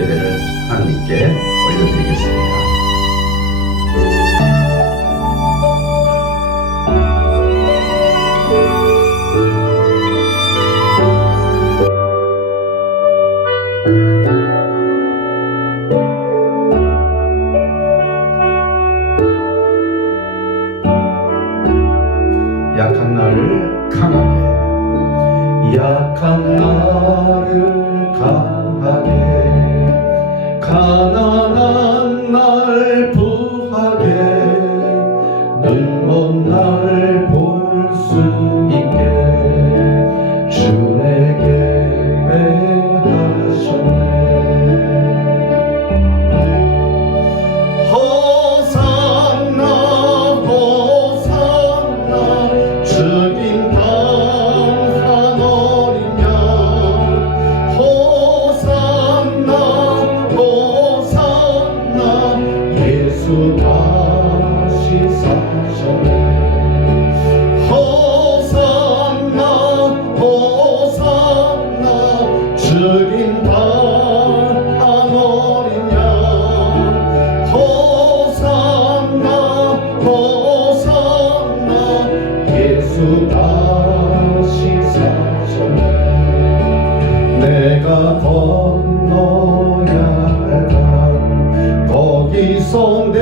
예배를 하나님께 올려드리겠습니다. 약한 나를 강하게, 약한 나를 강하게, 가난한 날 부하게, 눈먼 날 볼 수 있게 주 내게 맹하셨네. 호산나 호산나 주님 당한 어린 양, 호산나 호산나 예수 다시 사셨네. 호산나 호산나 주님 당한 어린 양, 호산나 호산나 예수 다시 사셨네. 내가 건너야 할 강 거기서 내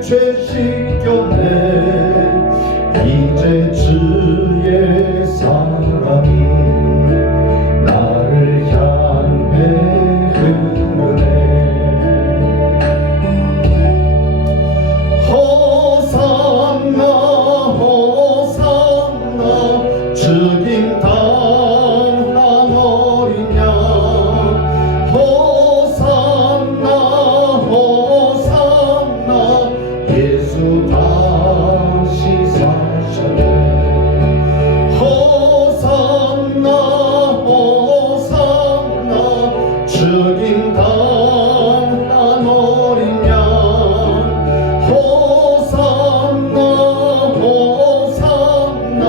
죄 씻겼네. 이제 주의 사랑이 나를 향해 흐르네. 호산나 호산나 주님 당한 어린 양, 호산나 호산나 예수 다시 사셨네. 호산나 호산나 주님 당한 어린 양, 호산나 호산나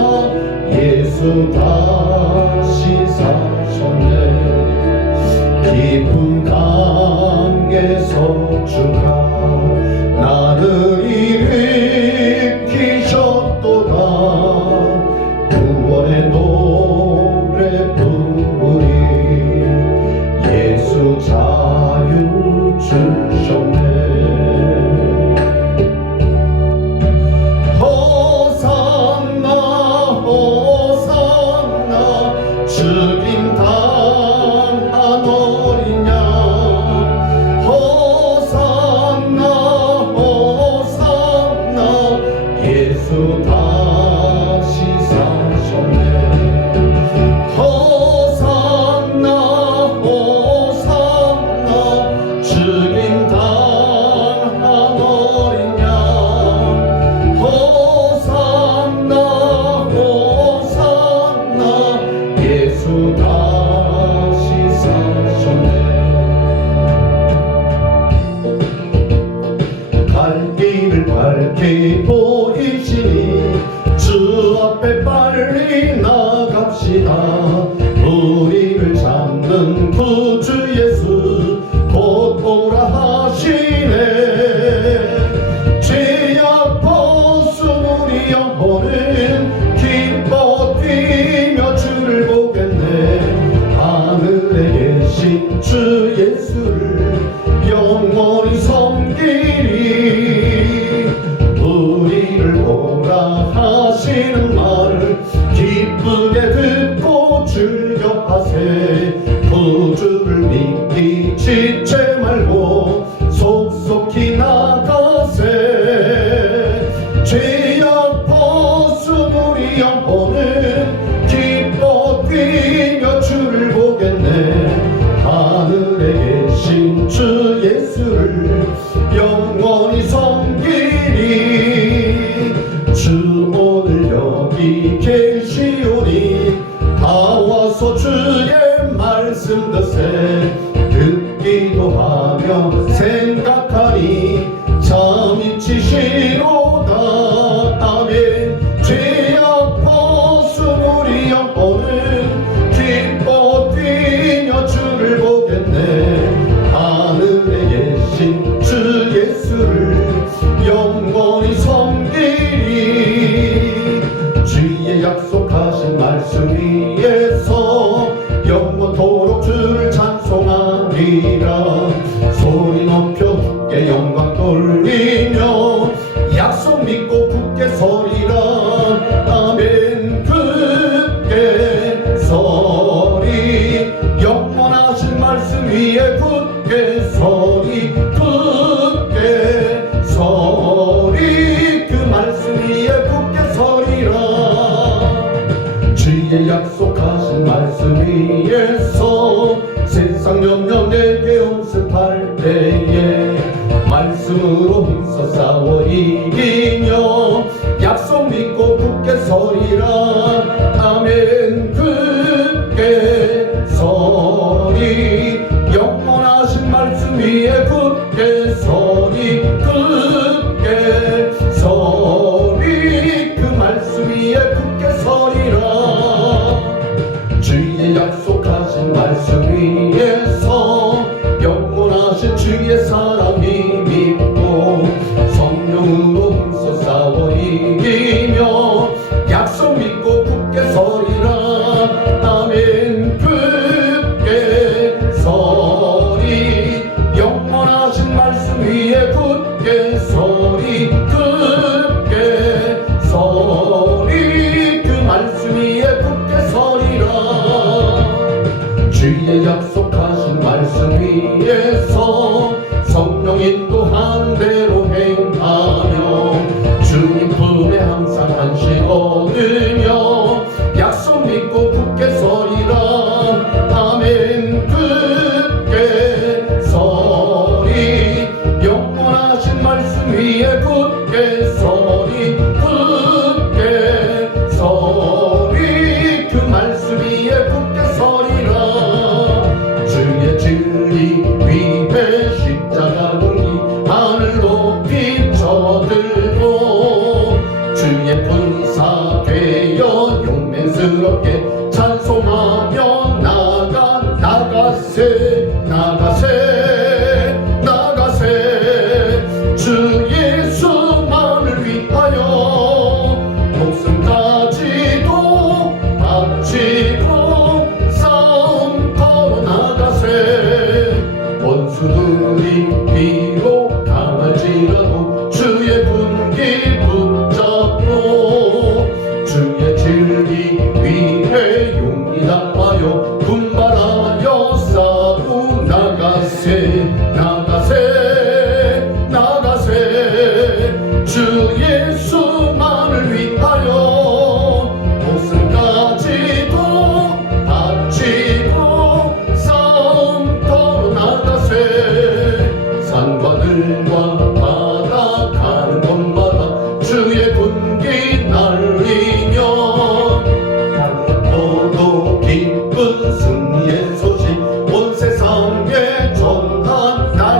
예수 다시 사셨네. 깊은 강에서 주가 나를 일으키셨도다. 구원의 노래 부르리 예수 자유 주셨네. 호산나 호산나 주님 당한 어린 양, 호산나 호산나 예수 다시 사셨네. 호산나 호산나 주님 당한 어린 양, 호산나 호산나 예수 다시 사셨네. 갈 길을 밝게 보이시니 주 앞에 빨리 나갑시다. 우리를 잡는 구주 예수 곧 오라 하시네. 죄악 벗은 우리 영혼은 기뻐 뛰며 주를 보겠네. 하늘에 계신 주 예수를 영원히 섬기리. 우리를 보라 하시는 말을 기쁘게 듣고 즐겨하세. 구주를 믿기 지체 말고 속속히 나가세. 죄악 벗은 우리 영혼은 기뻐 뛰며 주를 보겠네. 하늘에 계신 주 예수를 영원히 섬기리. 주 오늘 여기 계시오니 다 와서 주의 말씀 듣세. 듣기도 하며 생각하니 잠이 치시로다. 아멘. 죄악 벗은 우리 영혼은 기뻐 뛰며 주를 보겠네. 소리 높여 굳게 영광 돌리며 약속 믿고 굳게 서리라. 아멘. 굳게 서리. 영원하신 말씀 위에 굳게 서리. 굳게 서리. 그 말씀 위에 굳게 서리라. 주의 약속하신 말씀 위에서 세상 염려 내게 온습할 때에 말씀으로 힘써 싸워 이기며 약속 믿고 굳게 서리라. 아멘. 굳게 서리. 영원하신 말씀 위에 굳게 서리. 굳게 서리. 그 말씀 위에 굳게 서리라. 주의 약속하신 말씀 위에서 영원하신 주의 사랑이 믿고 성령으로 힘써 싸워 이기며 약속 믿고 굳게 서리라. 아멘. 굳게 서리. 영원하신 말씀 위에 굳게 서리. 굳게 서리. 그 말씀 위에 굳게 서리라. 주의 약속하신 말씀 위에서 성령 인도하는 대로 행하며 주님 품에 항상 안식 얻으며 약속 믿고 굳게 서리라. 아멘. 굳게 서리. 영원하신 말씀 위에 굳게 서리. 굳게 서리. 그 말씀 위에 굳게 서리라. 주의 진리 위에 십자가 등이 하늘 높이 쳐들고 주의 분사 되어 용맹스럽게 찬송하며 나가세 주 예수만을 위하여 목숨까지도 바치고 싸움 걸어 나가세. 원수들이 비록 강할지라도 주의 분기 붙잡고 주의 진리 위에 용기 다하여 분발하여 싸우 나가세. 주 예수만을 위하여 목숨까지도 바치고 싸움 걸어 나가세. 산과 들과 바다 가는 곳마다 주의 군기 날리며 모두 기쁜 승리의 소식 온 세상에 전한 날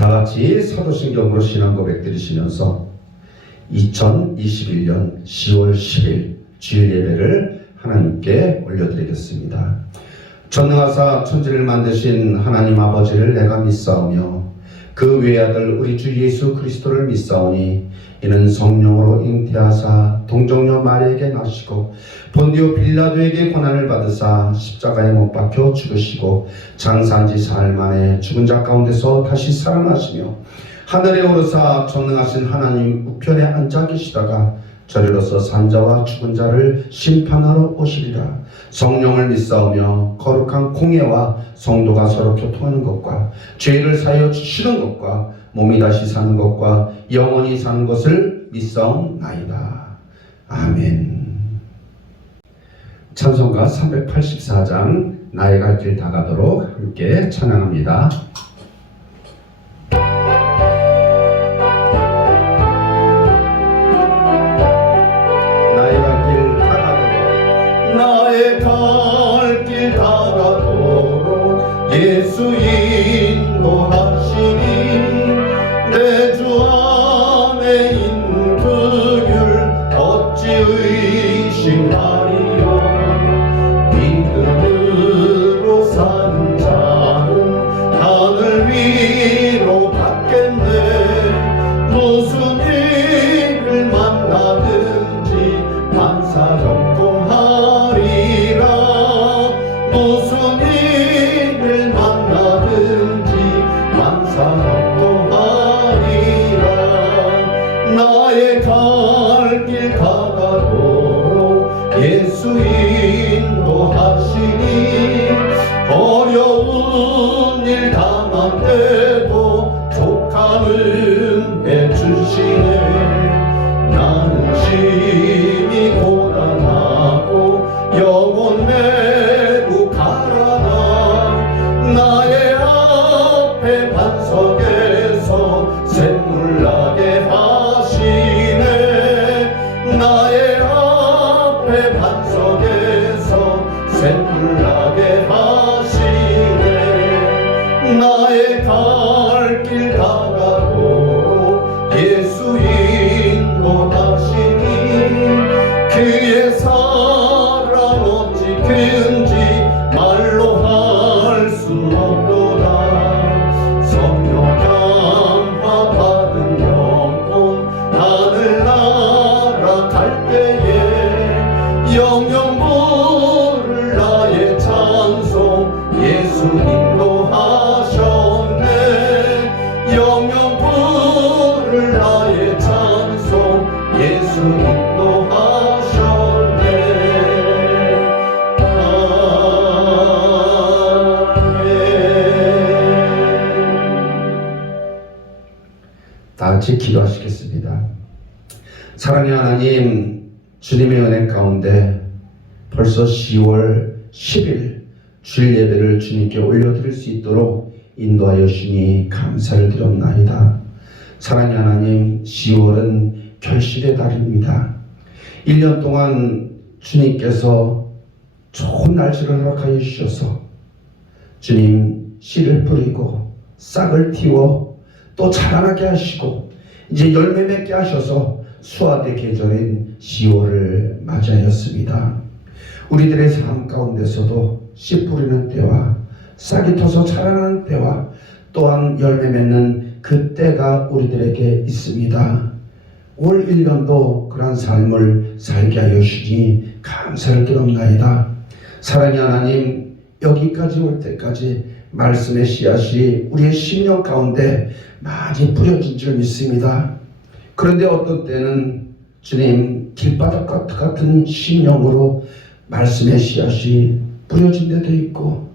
다 같이 사도신경으로 신앙 고백 드리시면서 2021년 10월 10일 주일 예배를 하나님께 올려드리겠습니다. 전능하사 천지를 만드신 하나님 아버지를 내가 믿사오며 그 외아들 우리 주 예수 그리스도를 믿사오니 이는 성령으로 잉태하사 동정녀 마리에게 나시고 본디오 빌라도에게 고난을 받으사 십자가에 못 박혀 죽으시고 장사한 지 사흘 만에 죽은 자 가운데서 다시 살아나시며 하늘에 오르사 전능하신 하나님 우편에 앉아 계시다가 저리로서 산자와 죽은 자를 심판하러 오시리라. 성령을 믿사오며 거룩한 공예와 성도가 서로 교통하는 것과 죄를 사하여 주시는 것과 몸이 다시 사는 것과 영원히 사는 것을 믿사옵나이다. 아멘. 찬송가 384장 나의 갈 길 다 가도록 함께 찬양합니다. 나의 갈 길 다 가도록 예수 인도하시니 내 주 안에 인그율 어찌 의심하리요. 믿음으로 사는 자는 하늘 위로 받겠네. 무슨 일을 만나든지 만사형통하리라. 무슨 일을 만나든지 만사형통하리라. 나의 갈 길 가가도록 예수 인도하시니 어려운 일 당한 때도 족함을 해주시네. 나는 심히 고단하고 영혼 매우 가라나 나의 앞에 반석에서 샘물 나게 하시네. 나의 앞에 반석에서 샘물 나게 하시네. 나의 갈 길 다 가도록 예수 인도하시니 그의 사랑 어찌 큰지 말로 할 수 없도다. 성령 감화 받은 영혼 하늘나라 갈 때에 영영 부를 나의 찬송 예수 인도하셨네. 영영 부를 나의 찬송 예수 인도하셨네. 다 같이 기도하시겠습니다. 사랑의 하나님, 주님의 은혜 가운데 벌써 10월 10일 주일 예배를 주님께 올려드릴 수 있도록 인도하여 주시니 감사를 드렸나이다. 사랑의 하나님, 10월은 결실의 달입니다. 1년 동안 주님께서 좋은 날씨를 허락하여 주셔서 주님 씨를 뿌리고 싹을 틔워 또 자라나게 하시고 이제 열매 맺게 하셔서 수확의 계절인 10월을 맞이하였습니다. 우리들의 삶 가운데서도 씨 뿌리는 때와 싹이 터서 자라나는 때와 또한 열매 맺는 그 때가 우리들에게 있습니다. 올 1년도 그러한 삶을 살게 하여 주시니 감사를 드립나이다. 사랑의 하나님, 여기까지 올 때까지 말씀의 씨앗이 우리의 심령 가운데 많이 뿌려진 줄 믿습니다. 그런데 어떤 때는 주님 길바닥 같은 심령으로 말씀의 씨앗이 뿌려진 데도 있고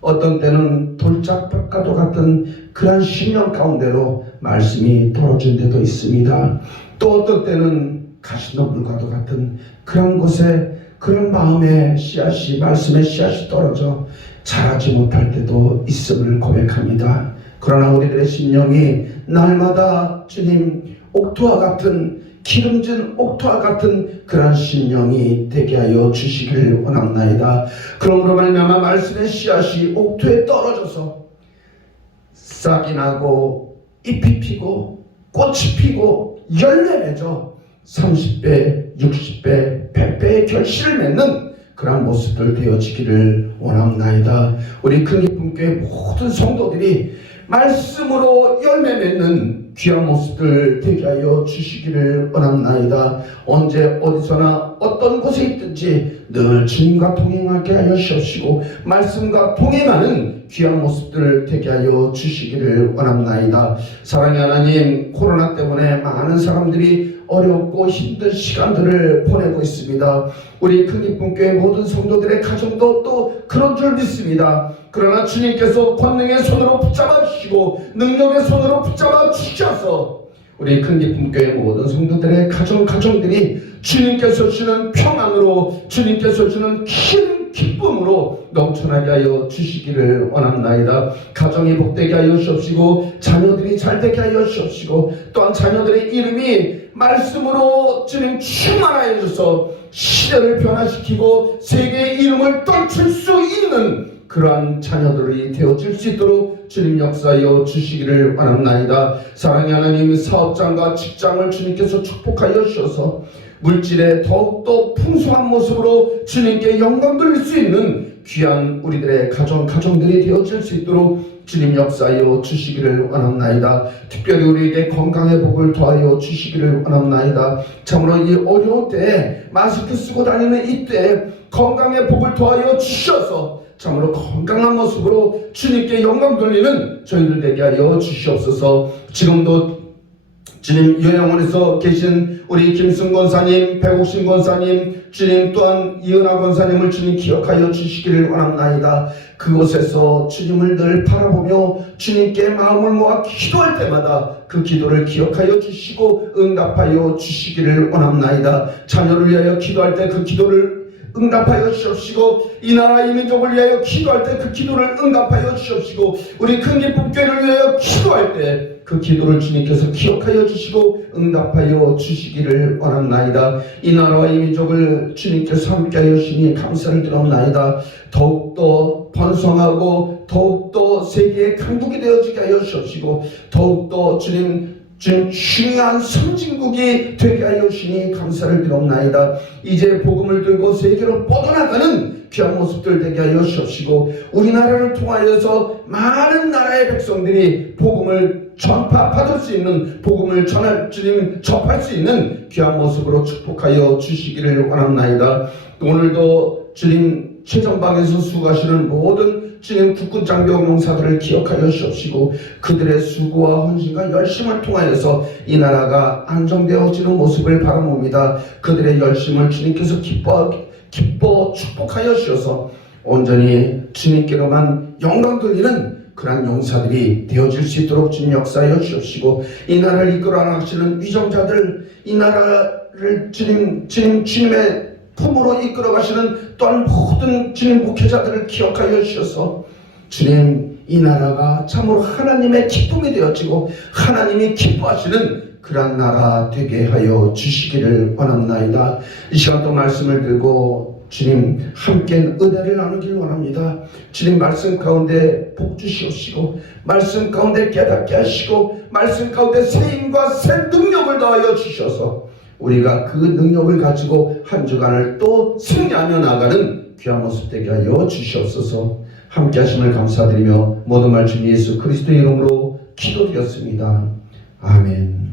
어떤 때는 돌짝밭과도 같은 그런 심령 가운데로 말씀이 떨어진 데도 있습니다. 또 어떤 때는 가시덤불과도 같은 그런 곳에 그런 마음의 씨앗이 말씀의 씨앗이 떨어져 자라지 못할 때도 있음을 고백합니다. 그러나 우리들의 심령이 날마다 주님 옥토와 같은 기름진 옥토와 같은 그런 심령이 되게 하여 주시길 원합나이다. 그러므로 말미암아 말씀의 씨앗이 옥토에 떨어져서 싹이 나고 잎이 피고 꽃이 피고 열매 맺어 30배, 60배, 100배의 결실을 맺는 그런 모습들 되어지기를 원합나이다. 우리 큰 기쁨 교회 모든 성도들이 말씀으로 열매 맺는 귀한 모습들 되게 하여 주시기를 원합나이다. 언제 어디서나 어떤 곳에 있든지 늘 주님과 동행하게 하여 주시옵시고 말씀과 동행하는 귀한 모습들 되게 하여 주시기를 원합나이다. 사랑의 하나님, 코로나 때문에 많은 사람들이 어렵고 힘든 시간들을 보내고 있습니다. 우리 큰 기쁨 교회 모든 성도들의 가정도 또 그런 줄 믿습니다. 그러나 주님께서 권능의 손으로 붙잡아 주시고 능력의 손으로 붙잡아 주셔서 우리 큰 기쁨 교회 모든 성도들의 가정들이 주님께서 주는 평안으로 주님께서 주는 큰 기쁨으로 넘쳐나게 하여 주시기를 원합나이다. 가정이 복되게 하여 주옵시고 자녀들이 잘되게 하여 주옵시고 또한 자녀들의 이름이 말씀으로 주님 충만하여 주셔서 시대를 변화시키고 세계의 이름을 떨칠 수 있는 그러한 자녀들이 되어질 수 있도록 주님 역사하여 주시기를 원합나이다. 사랑의 하나님, 사업장과 직장을 주님께서 축복하여 주셔서 물질에 더욱더 풍성한 모습으로 주님께 영광 돌릴 수 있는 귀한 우리들의 가정들이 되어질 수 있도록 주님 역사하여 주시기를 원합나이다. 특별히 우리에게 건강의 복을 더하여 주시기를 원합나이다. 참으로 이 어려운 때에 마스크 쓰고 다니는 이때에 건강의 복을 더하여 주셔서 참으로 건강한 모습으로 주님께 영광 돌리는 저희들 되게 하여 주시옵소서. 지금도 주님 요양원에서 계신 우리 김승 권사님, 백옥신 권사님, 주님 또한 이은하 권사님을 주님 기억하여 주시기를 원합나이다. 그곳에서 주님을 늘 바라보며 주님께 마음을 모아 기도할 때마다 그 기도를 기억하여 주시고 응답하여 주시기를 원합나이다. 자녀를 위하여 기도할 때 그 기도를 응답하여 주옵시고 이 나라 이 민족을 위하여 기도할 때 그 기도를 응답하여 주옵시고 우리 큰 기쁨 교회를 위하여 기도할 때 그 기도를 주님께서 기억하여 주시고 응답하여 주시기를 원합나이다. 이 나라와 이 민족을 주님께서 함께하여 주시니 감사를 드립나이다. 더욱더 번성하고 더욱더 세계의 강국이 되어지게 하여 주옵시고 더욱더 주님 중요한 선진국이 되게 하여 주시니 감사를 드립나이다. 이제 복음을 들고 세계로 뻗어나가는 귀한 모습들 되게 하여 주옵시고 우리나라를 통하여서 많은 나라의 백성들이 복음을 전파받을 수 있는 복음을 주님 접할 수 있는 귀한 모습으로 축복하여 주시기를 원합나이다. 오늘도 주님 최전방에서 수고하시는 모든 주님 국군 장병 용사들을 기억하여 주옵시고 그들의 수고와 헌신과 열심을 통하여서 이 나라가 안정되어지는 모습을 바라봅니다. 그들의 열심을 주님께서 기뻐 축복하여 주셔서 온전히 주님께로만 영광 돌리는 그러한 용사들이 되어질 수 있도록 주님 역사하여 주옵시고 이 나라를 이끌어 나가시는 위정자들 이 나라를 주님의 품으로 이끌어 가시는 또한 모든 주님 목회자들을 기억하여 주셔서 주님 이 나라가 참으로 하나님의 기쁨이 되어지고 하나님이 기뻐하시는 그러한 나라 되게 하여 주시기를 원합나이다. 이 시간 또 말씀을 들고 주님 함께 은혜를 나누길 원합니다. 주님 말씀 가운데 복 주시옵시고 말씀 가운데 깨닫게 하시고 말씀 가운데 새 힘과 새 능력을 더하여 주셔서 우리가 그 능력을 가지고 한 주간을 또 승리하며 나가는 귀한 모습 되게 하여 주시옵소서. 함께 하심을 감사드리며 모든 말 주 예수 그리스도의 이름으로 기도드렸습니다. 아멘.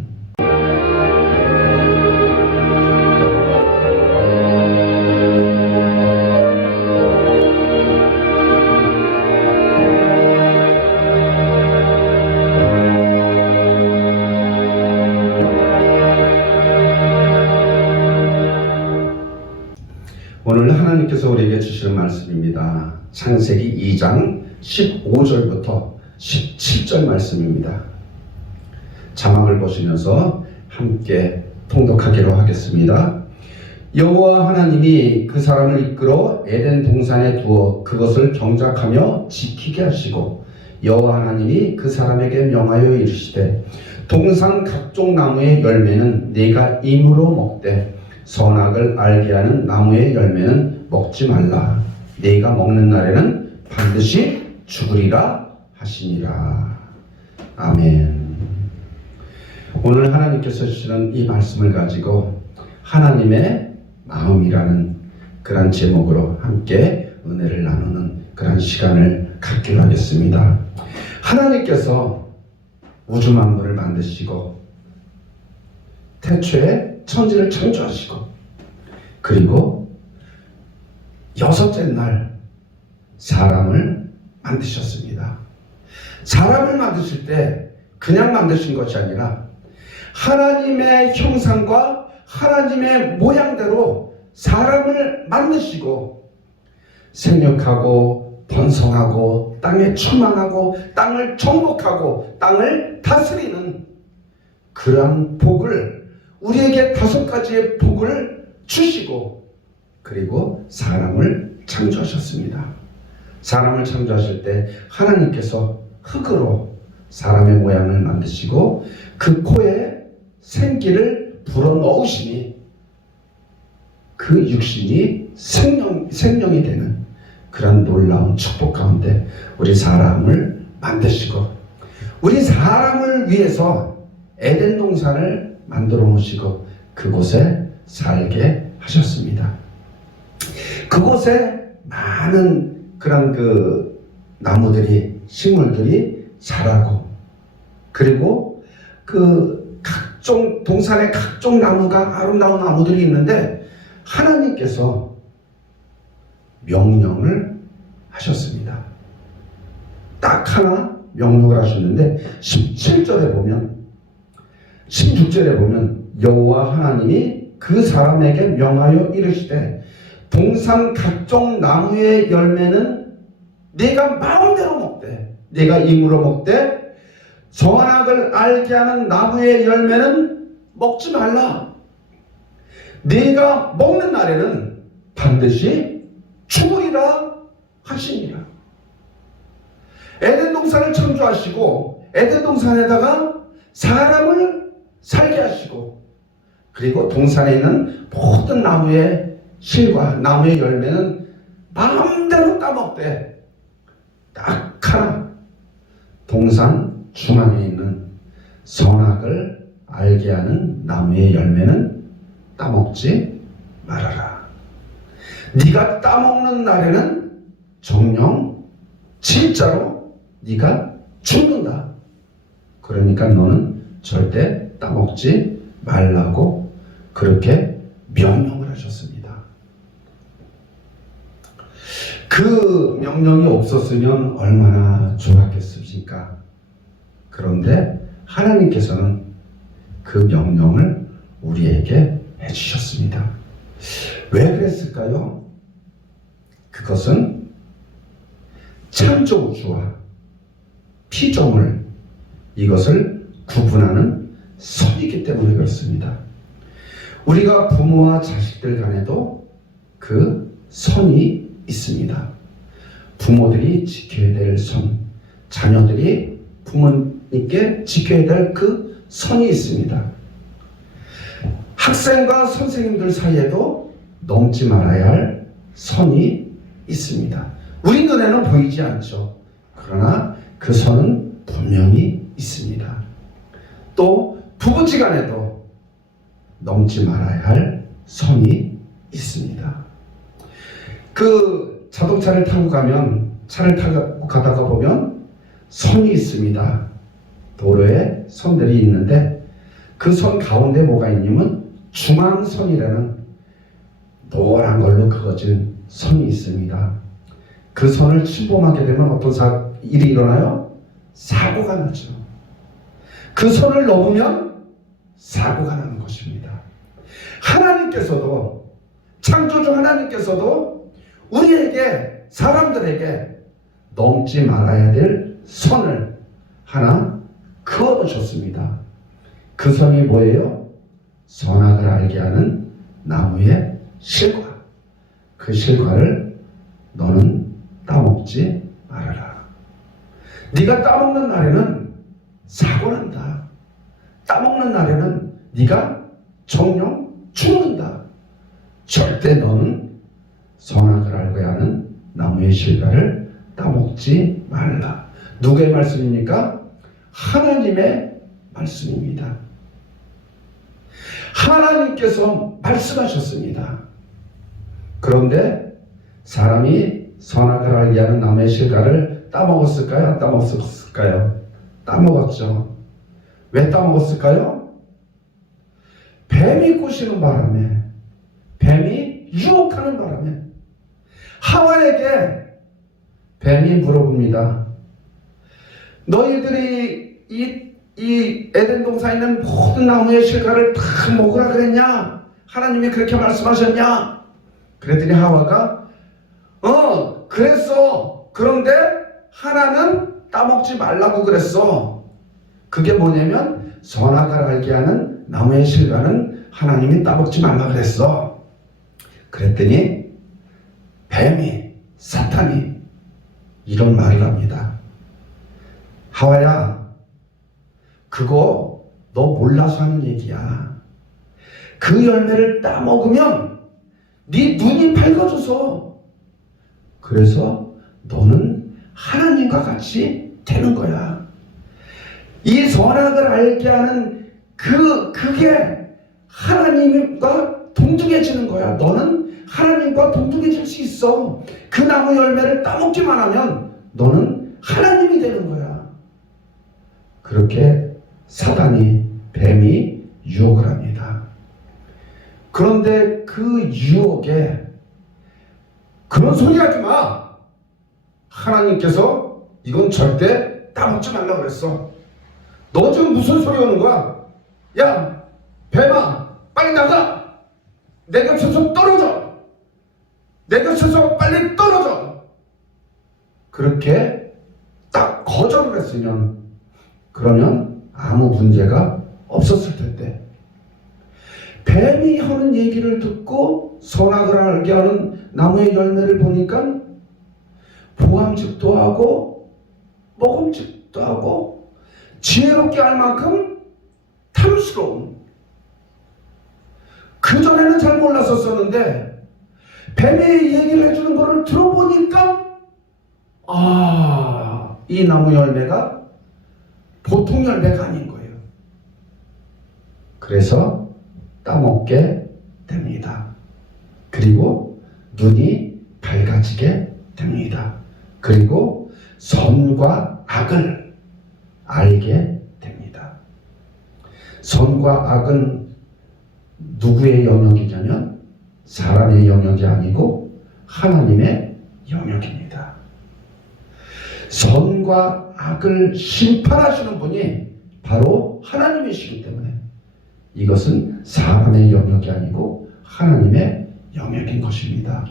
오늘 하나님께서 우리에게 주시는 말씀입니다. 창세기 2장 15절부터 17절 말씀입니다. 자막을 보시면서 함께 통독하기로 하겠습니다. 여호와 하나님이 그 사람을 이끌어 에덴 동산에 두어 그것을 경작하며 지키게 하시고 여호와 하나님이 그 사람에게 명하여 이르시되 동산 각종 나무의 열매는 네가 임으로 먹되 선악을 알게 하는 나무의 열매는 먹지 말라. 네가 먹는 날에는 반드시 죽으리라 하시니라. 아멘. 오늘 하나님께서 주시는 이 말씀을 가지고 하나님의 마음이라는 그런 제목으로 함께 은혜를 나누는 그런 시간을 갖기로 하겠습니다. 하나님께서 우주 만물을 만드시고 태초에 천지를 창조하시고 그리고 여섯째 날 사람을 만드셨습니다. 사람을 만드실 때 그냥 만드신 것이 아니라 하나님의 형상과 하나님의 모양대로 사람을 만드시고 생육하고 번성하고 땅에 충만하고 땅을 정복하고 땅을 다스리는 그러한 복을 우리에게 5가지의 복을 주시고 그리고 사람을 창조하셨습니다. 사람을 창조하실 때 하나님께서 흙으로 사람의 모양을 만드시고 그 코에 생기를 불어넣으시니 그 육신이 생명이 되는 그런 놀라운 축복 가운데 우리 사람을 만드시고 우리 사람을 위해서 에덴 동산을 만들어 놓으시고 그곳에 살게 하셨습니다. 그곳에 많은 그런 그 나무들이 식물들이 자라고 그리고 그 각종 동산의 각종 나무가 아름다운 나무들이 있는데 하나님께서 명령을 하셨습니다. 딱 하나 명령을 하셨는데 17절에 보면 16절에 보면 여호와 하나님이 그 사람에게 명하여 이르시되 동산 각종 나무의 열매는 네가 마음대로 먹되 네가 임으로 먹되 선악을 알게 하는 나무의 열매는 먹지 말라. 네가 먹는 날에는 반드시 죽으리라 하시니라. 에덴 동산을 창조하시고 에덴 동산에다가 사람을 살게 하시고 그리고 동산에 있는 모든 나무의 실과 나무의 열매는 마음대로 따먹되 딱 하나 동산 중앙에 있는 선악을 알게 하는 나무의 열매는 따먹지 말아라. 네가 따먹는 날에는 정녕 진짜로 네가 죽는다. 그러니까 너는 절대 따먹지 말라고 그렇게 명령을 하셨습니다. 그 명령이 없었으면 얼마나 좋았겠습니까? 그런데 하나님께서는 그 명령을 우리에게 해주셨습니다. 왜 그랬을까요? 그것은 창조주와 피조물 이것을 구분하는 선이기 때문에 그렇습니다. 우리가 부모와 자식들 간에도 그 선이 있습니다. 부모들이 지켜야 될 선, 자녀들이 부모님께 지켜야 될 그 선이 있습니다. 학생과 선생님들 사이에도 넘지 말아야 할 선이 있습니다. 우리 눈에는 보이지 않죠. 그러나 그 선은 분명히 있습니다. 또 부부지간에도 넘지 말아야 할 선이 있습니다. 그 자동차를 타고 가면 차를 타고 가다가 보면 선이 있습니다. 도로에 선들이 있는데 그 선 가운데 뭐가 있냐면 중앙선이라는 노란 걸로 그어진 선이 있습니다. 그 선을 침범하게 되면 어떤 일이 일어나요? 사고가 나죠. 그 선을 넘으면 사고가 나는 것입니다. 하나님께서도 창조주 하나님께서도 우리에게 사람들에게 넘지 말아야 될 선을 하나 그어놓으셨습니다. 그 선이 뭐예요? 선악을 알게 하는 나무의 실과. 그 실과를 너는 따먹지 말아라. 네가 따먹는 날에는 사고난다. 따먹는 날에는 네가 정령 죽는다. 절대 너는 선악을 알게 하는 나무의 실과를 따먹지 말라. 누구의 말씀입니까? 하나님의 말씀입니다. 하나님께서 말씀하셨습니다. 그런데 사람이 선악을 알게 하는 나무의 실과를 따먹었을까요? 안 따먹었을까요? 따먹었죠. 왜 따먹었을까요? 뱀이 꼬시는 바람에, 뱀이 유혹하는 바람에 하와에게 뱀이 물어봅니다. 너희들이 이 에덴 동산에 있는 모든 나무의 실과를 다 먹으라 그랬냐? 하나님이 그렇게 말씀하셨냐? 그랬더니 하와가 그랬어. 그런데 하나는 따먹지 말라고 그랬어. 그게 뭐냐면 선악을 알게 하는 나무의 실과는 하나님이 따먹지 말라 그랬어. 그랬더니 뱀이, 사탄이 이런 말을 합니다. 하와야, 그거 너 몰라서 하는 얘기야. 그 열매를 따먹으면 네 눈이 밝아져서 그래서 너는 하나님과 같이 되는 거야. 이 선악을 알게 하는 그게 하나님과 동등해지는 거야. 너는 하나님과 동등해질 수 있어. 그 나무 열매를 따먹기만 하면 너는 하나님이 되는 거야. 그렇게 사단이, 뱀이 유혹을 합니다. 그런데 그 유혹에 그런 소리 하지 마. 하나님께서 이건 절대 따먹지 말라고 그랬어. 너 지금 무슨 소리 하는 거야? 야, 뱀아, 빨리 나가. 내 곁에서 떨어져. 내 곁에서 빨리 떨어져. 그렇게 딱 거절을 했으면 그러면 아무 문제가 없었을 텐데 뱀이 하는 얘기를 듣고 선악을 알게 하는 나무의 열매를 보니까 보암직도 하고 먹음직도 하고 지혜롭게 할 만큼 탐스러운, 그전에는 잘 몰랐었었는데 뱀이 얘기를 해주는 거를 들어보니까 이 나무 열매가 보통 열매가 아닌 거예요. 그래서 따먹게 됩니다. 그리고 눈이 밝아지게 됩니다. 그리고 선과 악을 알게 됩니다. 선과 악은 누구의 영역이냐면 사람의 영역이 아니고 하나님의 영역입니다. 선과 악을 심판하시는 분이 바로 하나님이시기 때문에 이것은 사람의 영역이 아니고 하나님의 영역인 것입니다.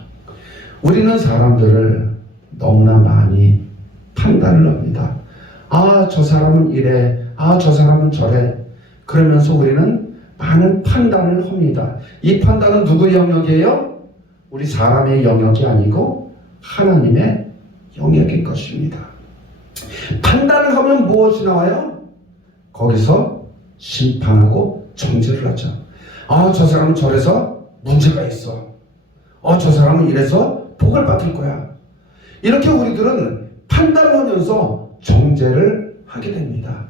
우리는 사람들을 너무나 많이 판단을 합니다. 저 사람은 이래, 저 사람은 저래. 그러면서 우리는 많은 판단을 합니다. 이 판단은 누구의 영역이에요? 우리 사람의 영역이 아니고 하나님의 영역인 것입니다. 판단을 하면 무엇이 나와요? 거기서 심판하고 정죄를 하죠. 저 사람은 저래서 문제가 있어. 저 사람은 이래서 복을 받을 거야. 이렇게 우리들은 판단을 하면서 정죄를 하게 됩니다.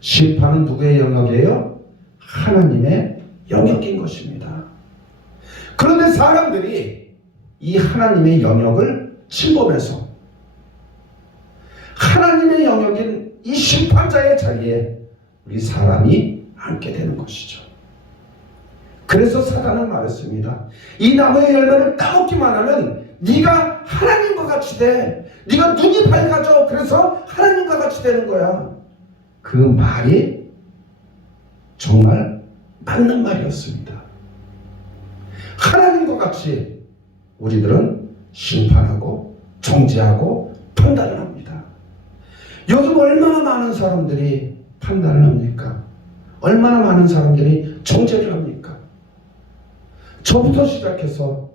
심판은 누구의 영역이에요? 하나님의 영역인 것입니다. 그런데 사람들이 이 하나님의 영역을 침범해서 하나님의 영역인 이 심판자의 자리에 우리 사람이 앉게 되는 것이죠. 그래서 사단은 말했습니다. 이 나무의 열매를 따먹기만 하면 네가 하나님과 같이 돼. 네가 눈이 밝아져. 그래서 하나님과 같이 되는 거야. 그 말이 정말 맞는 말이었습니다. 하나님과 같이 우리들은 심판하고 정죄하고 판단을 합니다. 요즘 얼마나 많은 사람들이 판단을 합니까? 얼마나 많은 사람들이 정죄를 합니까? 저부터 시작해서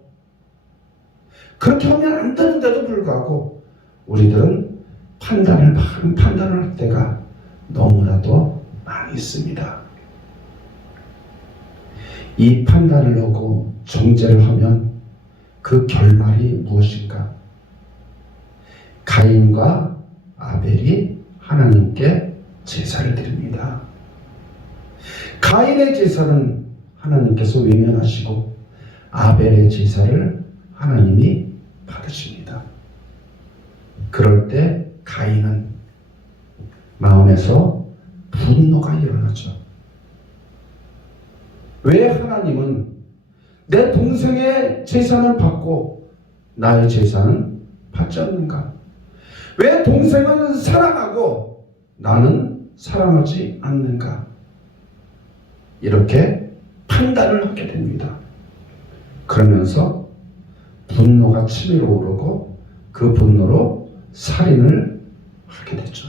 그렇게 하면 안 되는데도 불구하고 우리들은 판단을 할 때가 너무나도 많이 있습니다. 이 판단을 하고 정죄를 하면 그 결말이 무엇인가? 가인과 아벨이 하나님께 제사를 드립니다. 가인의 제사는 하나님께서 외면하시고 아벨의 제사를 하나님이 받으십니다. 그럴 때 가인은 마음에서 분노가 일어나죠. 왜 하나님은 내 동생의 제사는 받고 나의 제사는 받지 않는가? 왜 동생은 사랑하고 나는 사랑하지 않는가? 이렇게 판단을 하게 됩니다. 그러면서 분노가 치밀어 오르고 그 분노로 살인을 하게 되죠.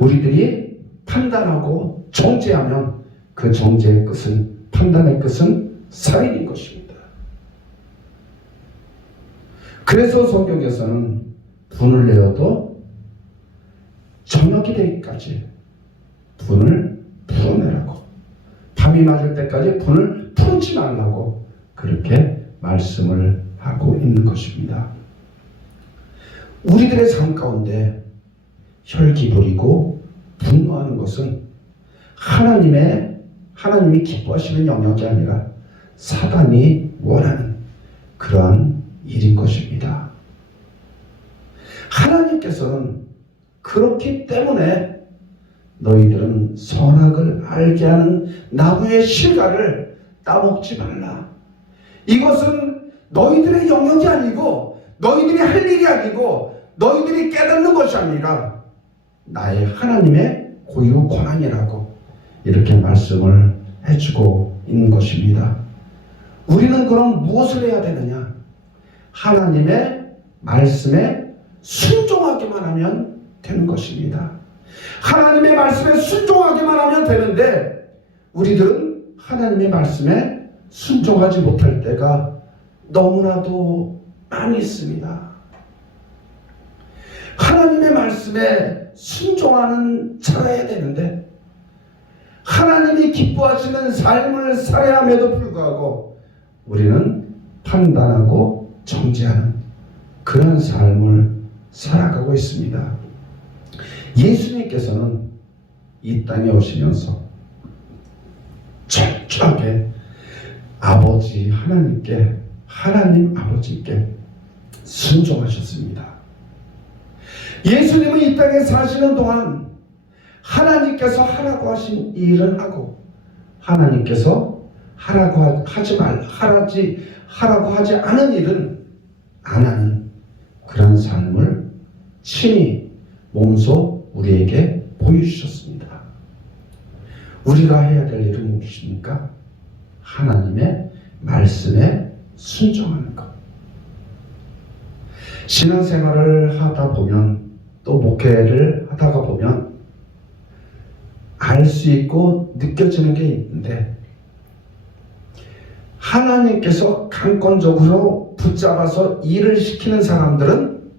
우리들이 판단하고 정죄하면 그 정죄의 끝은, 판단의 끝은 살인인 것입니다. 그래서 성경에서는 분을 내어도 저녁이 되기까지 분을 풀어내라고, 밤이 맞을 때까지 분을 풀지 말라고 그렇게 말씀을 하고 있는 것입니다. 우리들의 삶 가운데 혈기 부리고 분노하는 것은 하나님이 기뻐하시는 영역이 아니라 사단이 원하는 그러한 일인 것입니다. 하나님께서는 그렇기 때문에 너희들은 선악을 알게 하는 나무의 실과를 따먹지 말라. 이것은 너희들의 영역이 아니고 너희들이 할 일이 아니고 너희들이 깨닫는 것이 아니라 나의 하나님의 고유 권한이라고 이렇게 말씀을 해주고 있는 것입니다. 우리는 그럼 무엇을 해야 되느냐? 하나님의 말씀에 순종하기만 하면 되는 것입니다. 하나님의 말씀에 순종하기만 하면 되는데 우리들은 하나님의 말씀에 순종하지 못할 때가 너무나도 많이 있습니다. 하나님의 말씀에 순종하는 자라야 되는데 하나님이 기뻐하시는 삶을 살아야 함에도 불구하고 우리는 판단하고 정죄하는 그런 삶을 살아가고 있습니다. 예수님께서는 이 땅에 오시면서 철저하게 아버지 하나님께, 하나님 아버지께 순종하셨습니다. 예수님은 이 땅에 사시는 동안 하나님께서 하라고 하신 일을 하고 하나님께서 하라고 하지 않은 일은 안 하는 그런 삶을 친히 몸소 우리에게 보여주셨습니다. 우리가 해야 될 일은 무엇입니까? 하나님의 말씀에 순종하는 것. 신앙생활을 하다 보면 또 목회를 하다가 보면 알 수 있고 느껴지는 게 있는데 하나님께서 강권적으로 붙잡아서 일을 시키는 사람들은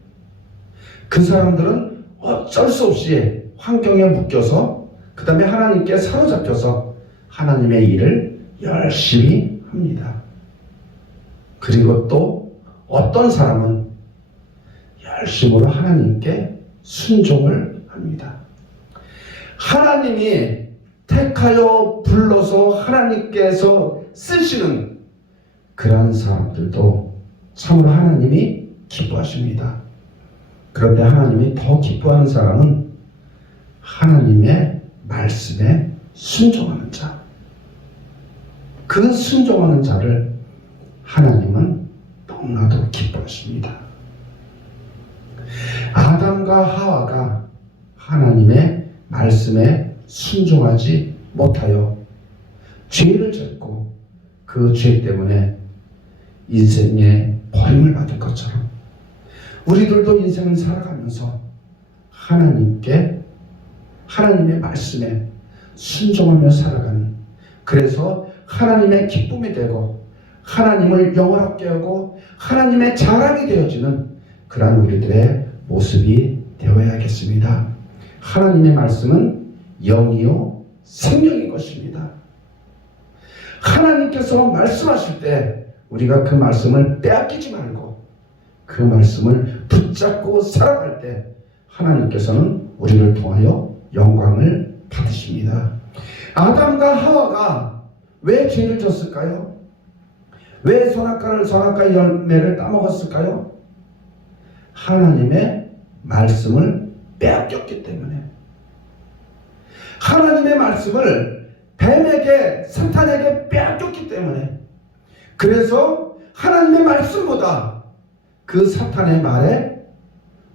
그 사람들은 어쩔 수 없이 환경에 묶여서 그 다음에 하나님께 사로잡혀서 하나님의 일을 열심히 합니다. 그리고 또 어떤 사람은 열심으로 하나님께 순종을 합니다. 하나님이 택하여 불러서 하나님께서 쓰시는 그러한 사람들도 참으로 하나님이 기뻐하십니다. 그런데 하나님이 더 기뻐하는 사람은 하나님의 말씀에 순종하는 자. 그 순종하는 자를 하나님은 너무나도 기뻐하십니다. 아담과 하와가 하나님의 말씀에 순종하지 못하여 죄를 졌고 그 죄 때문에 인생에 버림을 받은 것처럼 우리들도 인생을 살아가면서 하나님의 말씀에 순종하며 살아가는, 그래서 하나님의 기쁨이 되고 하나님을 영원하게 하고 하나님의 자랑이 되어지는 그러한 우리들의 모습이 되어야겠습니다. 하나님의 말씀은 영이요 생명인 것입니다. 하나님께서 말씀하실 때 우리가 그 말씀을 빼앗기지 말고 그 말씀을 붙잡고 살아갈 때 하나님께서는 우리를 통하여 영광을 받으십니다. 아담과 하와가 왜 죄를 졌을까요? 왜 선악과의 열매를 따먹었을까요? 하나님의 말씀을 빼앗겼기 때문에. 하나님의 말씀을 뱀에게, 사탄에게 빼앗겼기 때문에. 그래서 하나님의 말씀보다 그 사탄의 말에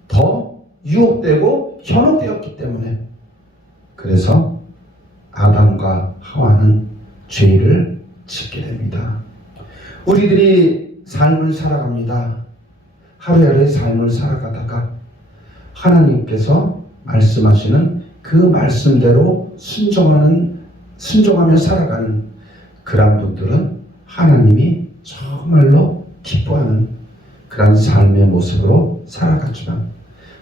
더 유혹되고 현혹되었기 때문에. 그래서 아담과 하와는 죄를 짓게 됩니다. 우리들이 삶을 살아갑니다. 하루하루의 삶을 살아가다가 하나님께서 말씀하시는 그 말씀대로 순종하며 살아가는 그런 분들은 하나님이 정말로 기뻐하는 그런 삶의 모습으로 살아갔지만,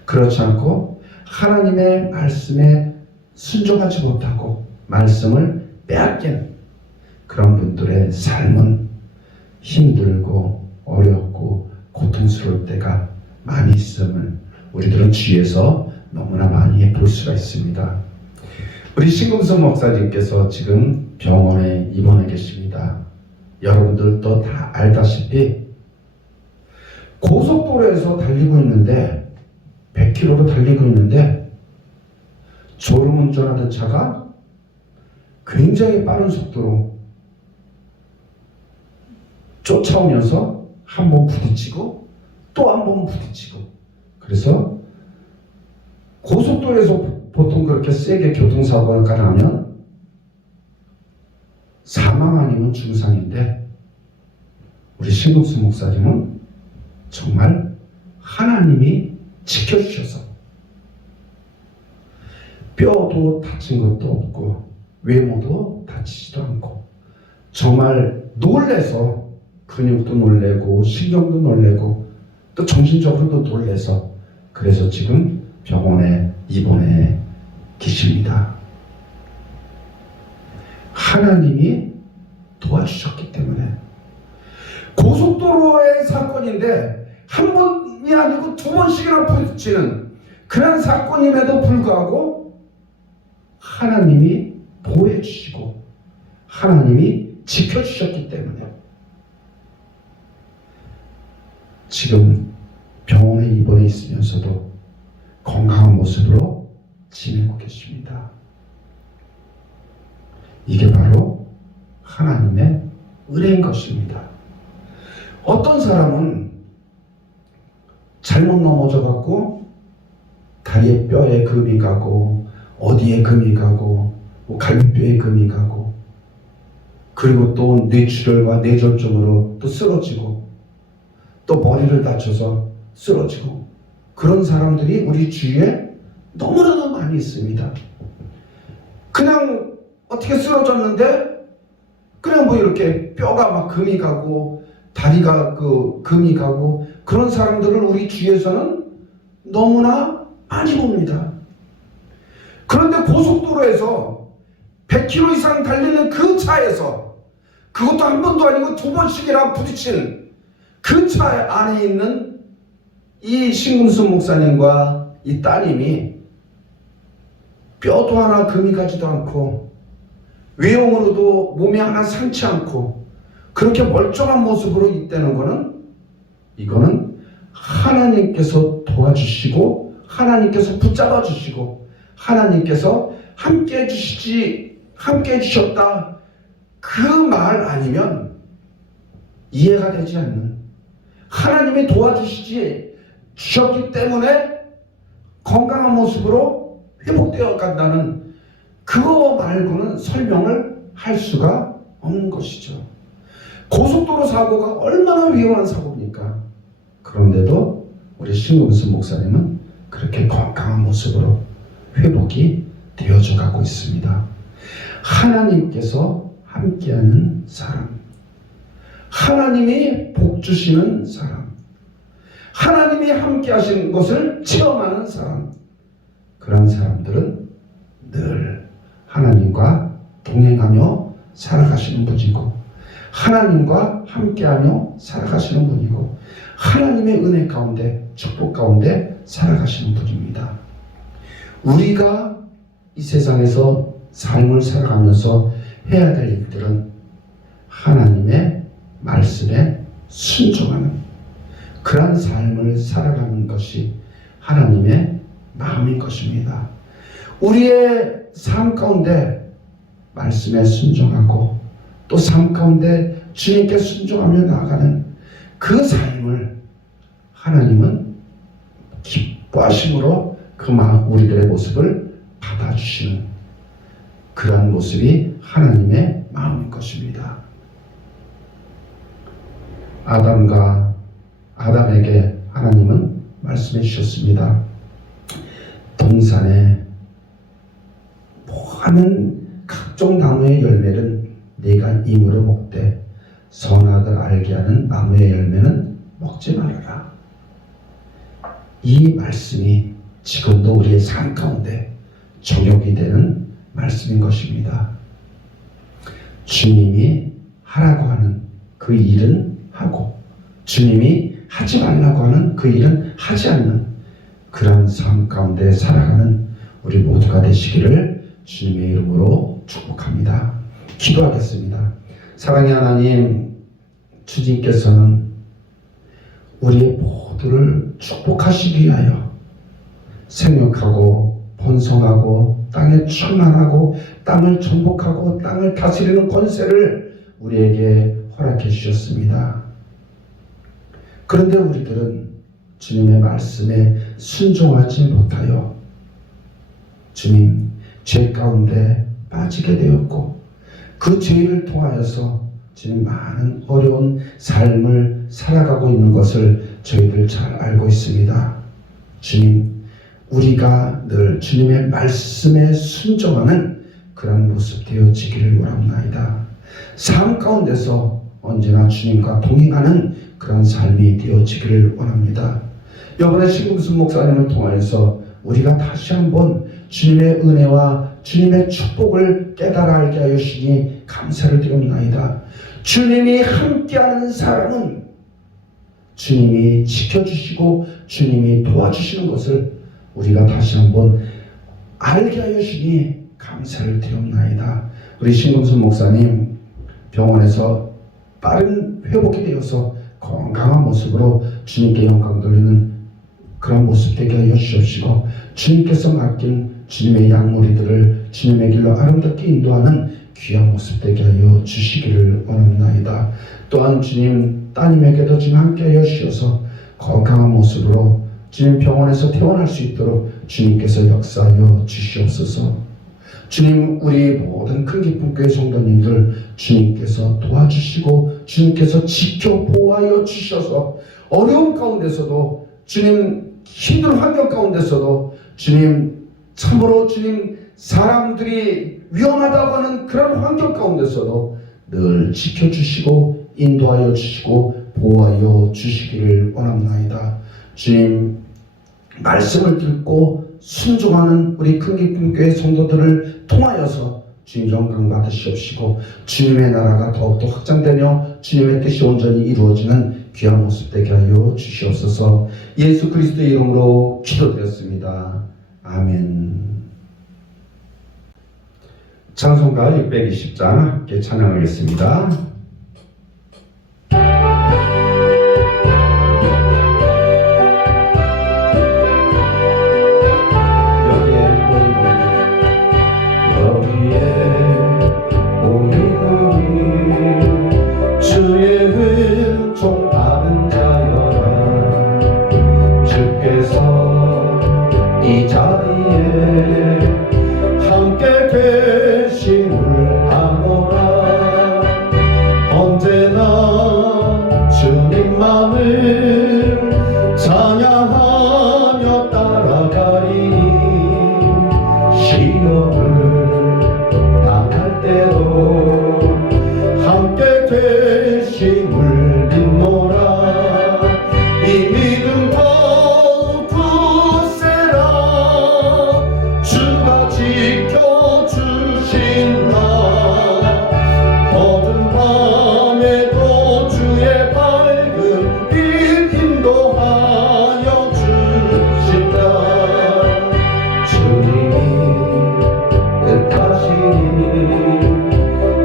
그렇지 않고 하나님의 말씀에 순종하지 못하고 말씀을 빼앗긴 그런 분들의 삶은 힘들고 어렵고 고통스러울 때가 많이 있음을 우리들은 주위에서 너무나 많이 볼 수가 있습니다. 우리 신금성 목사님께서 지금 병원에 입원해 계십니다. 여러분들도 다 알다시피 고속도로에서 달리고 있는데 100km로 달리고 있는데 졸음운전하던 차가 굉장히 빠른 속도로 쫓아오면서 한 번 부딪히고 또 한 번 부딪히고, 그래서 고속도로에서 보통 그렇게 세게 교통사고가 나면 사망 아니면 중상인데, 우리 신금수 목사님은 정말 하나님이 지켜주셔서 뼈도 다친 것도 없고 외모도 다치지도 않고 정말 놀래서 근육도 놀래고 신경도 놀래고 또 정신적으로도 놀래서, 그래서 지금 병원에 입원해 계십니다. 하나님이 도와주셨기 때문에. 고속도로의 사건인데 한 번이 아니고 두 번씩이나 부딪히는 그런 사건임에도 불구하고 하나님이 보호해 주시고 하나님이 지켜주셨기 때문에 지금 병원에 입원해 있으면서도 건강한 모습으로 지내고 계십니다. 이게 바로 하나님의 은혜인 것입니다. 어떤 사람은 잘못 넘어져 갖고 다리에 뼈에 금이 가고 어디에 금이 가고 뭐 갈비뼈에 금이 가고, 그리고 또 뇌출혈과 뇌졸중으로 또 쓰러지고 또 머리를 다쳐서 쓰러지고, 그런 사람들이 우리 주위에 너무나도 많이 있습니다. 그냥 어떻게 쓰러졌는데 그냥 뭐 이렇게 뼈가 막 금이 가고 다리가 금이 가고, 그런 사람들을 우리 주위에서는 너무나 많이 봅니다. 그런데 고속도로에서 100km 이상 달리는 그 차에서, 그것도 한 번도 아니고 두 번씩이나 부딪힌 그 차 안에 있는 이 신금수 목사님과 이 따님이 뼈도 하나 금이 가지도 않고 외형으로도 몸이 하나 상치 않고 그렇게 멀쩡한 모습으로 있다는 거는, 이거는 하나님께서 도와주시고 하나님께서 붙잡아 주시고 하나님께서 함께 해주셨다, 그 말 아니면 이해가 되지 않는, 하나님이 도와주셨기 때문에 건강한 모습으로 회복되어 간다는, 그거 말고는 설명을 할 수가 없는 것이죠. 고속도로 사고가 얼마나 위험한 사고입니까? 그런데도 우리 신금수 목사님은 그렇게 건강한 모습으로 회복이 되어져 가고 있습니다. 하나님께서 함께하는 사람, 하나님이 복 주시는 사람, 하나님이 함께하신 것을 체험하는 사람, 그런 사람들은 늘 하나님과 동행하며 살아가시는 분이고 하나님과 함께하며 살아가시는 분이고 하나님의 은혜 가운데 축복 가운데 살아가시는 분입니다. 우리가 이 세상에서 삶을 살아가면서 해야 될 일들은 하나님의 말씀에 순종하는 그러한 삶을 살아가는 것이 하나님의 마음인 것입니다. 우리의 삶 가운데 말씀에 순종하고 또 삶 가운데 주님께 순종하며 나아가는 그 삶을 하나님은 기뻐하심으로 그 우리들의 모습을 받아주시는 그런 모습이 하나님의 마음인 것입니다. 아담에게 하나님은 말씀해 주셨습니다. 동산에 많은 각종 나무의 열매는 네가 임으로 먹되 선악을 알게 하는 나무의 열매는 먹지 말아라. 이 말씀이 지금도 우리의 삶 가운데 적용이 되는 말씀인 것입니다. 주님이 하라고 하는 그 일은 하고 주님이 하지 말라고 하는 그 일은 하지 않는 그런 삶 가운데 살아가는 우리 모두가 되시기를 주님의 이름으로 축복합니다. 기도하겠습니다. 사랑의 하나님, 주님께서는 우리의 모두를 축복하시기 위하여 생육하고 번성하고 땅에 충만하고 땅을 정복하고 땅을 다스리는 권세를 우리에게 허락해 주셨습니다. 그런데 우리들은 주님의 말씀에 순종하지 못하여 주님 죄 가운데 빠지게 되었고 그 죄를 통하여서 주님 많은 어려운 삶을 살아가고 있는 것을 저희들 잘 알고 있습니다. 주님, 우리가 늘 주님의 말씀에 순종하는 그런 모습 되어지기를 원합나이다. 삶 가운데서 언제나 주님과 동행하는 그런 삶이 되어지기를 원합니다. 이번에 신금순 목사님을 통하여서 우리가 다시 한번 주님의 은혜와 주님의 축복을 깨달아 알게 하여 주시니 감사를 드립나이다. 주님이 함께하는 사람은 주님이 지켜주시고 주님이 도와주시는 것을 우리가 다시 한번 알게 하여 주시니 감사를 드립나이다. 우리 신금순 목사님 병원에서 빠른 회복이 되어서 건강한 모습으로 주님께 영광 돌리는 그런 모습 되게 하여 주시옵시고 주님께서 맡긴 주님의 양무리들을 주님의 길로 아름답게 인도하는 귀한 모습 되게 하여 주시기를 원합나이다. 또한 주님 따님에게도 지금 함께 하여 주셔서 건강한 모습으로 주님 병원에서 퇴원할 수 있도록 주님께서 역사하여 주시옵소서. 주님, 우리 모든 큰 기쁨 교회 성도님들 주님께서 도와주시고 주님께서 지켜 보호하여 주셔서 어려운 가운데서도 주님 힘든 환경 가운데서도 주님 참으로 주님 사람들이 위험하다고 하는 그런 환경 가운데서도 늘 지켜주시고 인도하여 주시고 보호하여 주시기를 원합나이다. 주님 말씀을 듣고 순종하는 우리 큰 기쁨 교회 성도들을 통하여서 주님 영광 받으시옵시고 주님의 나라가 더욱더 확장되며 주님의 뜻이 온전히 이루어지는 귀한 모습 되게 하여 주시옵소서. 예수 그리스도의 이름으로 기도드렸습니다. 아멘. 찬송가 620장 함께 찬양하겠습니다. 주의 은총 받은 자여라. 주께서 이 자리에 함께 계심을 아노라. 언제나 주님만을 찬양하며 따라가리니 시험을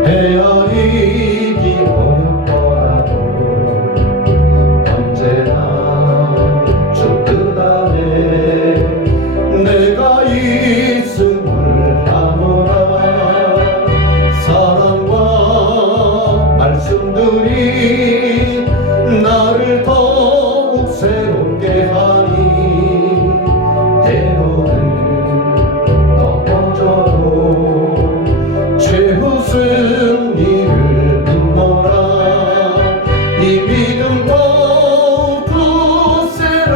헤아리기 어렵더라도 언제나 주 뜻 안에 내가 있음을 아노라. 사랑과 말씀들이 나를 더욱 새롭게 하니 때로는 넘어져도 최후 승리를 믿노라. 이 믿음 더욱 굳세라.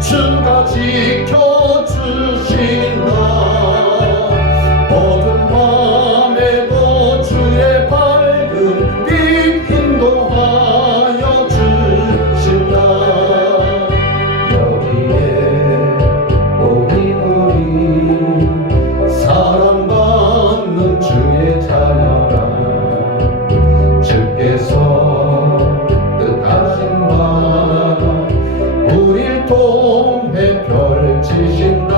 주가 지켜주신다. 어두운 밤에도 주의 밝은 빛 인도하여 주신다. 여기에 오긴 우리 사랑받는 주의 자녀라. 주께서 뜻하신 바 우릴 통해 펼치신다.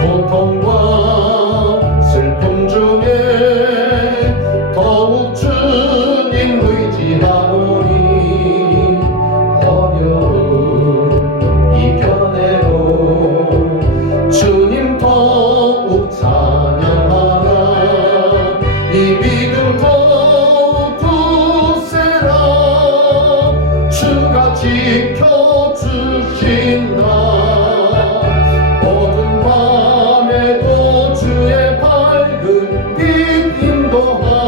고통과 슬픔 중에 더욱 주님 의지하오니 어려움 이겨내고 주님 더욱 찬양하라. 이 믿음 더욱 굳세라. 주가 지켜주신다. 어두운 밤에도 주의 밝은 빛 인도하여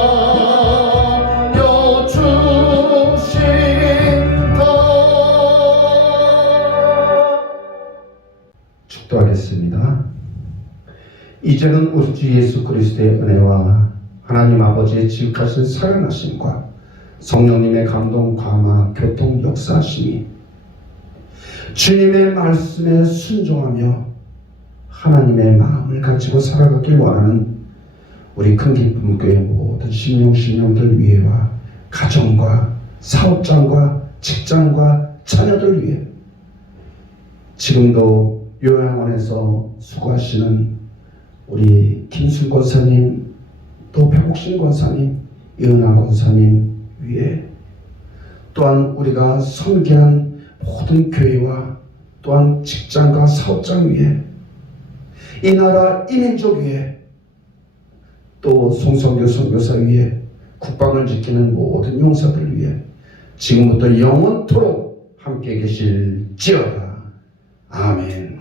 주신다. 축도하겠습니다. 이제는 우리 주 예수 그리스도의 은혜와 하나님 아버지의 지극하신 사랑하심과 성령님의 감동, 감화, 교통, 역사하심이 주님의 말씀에 순종하며 하나님의 마음을 가지고 살아가길 원하는 우리 큰기쁨교회 모든 신령들 위해와 가정과 사업장과 직장과 자녀들 위해 지금도 요양원에서 수고하시는 우리 김순 권사님, 또 백옥신 권사님, 이은하 권사님 위에, 또한 우리가 섬기는 모든 교회와 또한 직장과 사업장 위에, 이 나라 이 민족 위에, 또 송성교 선교사 위에, 국방을 지키는 모든 용사들 위해 지금부터 영원토록 함께 계실지어다. 아멘.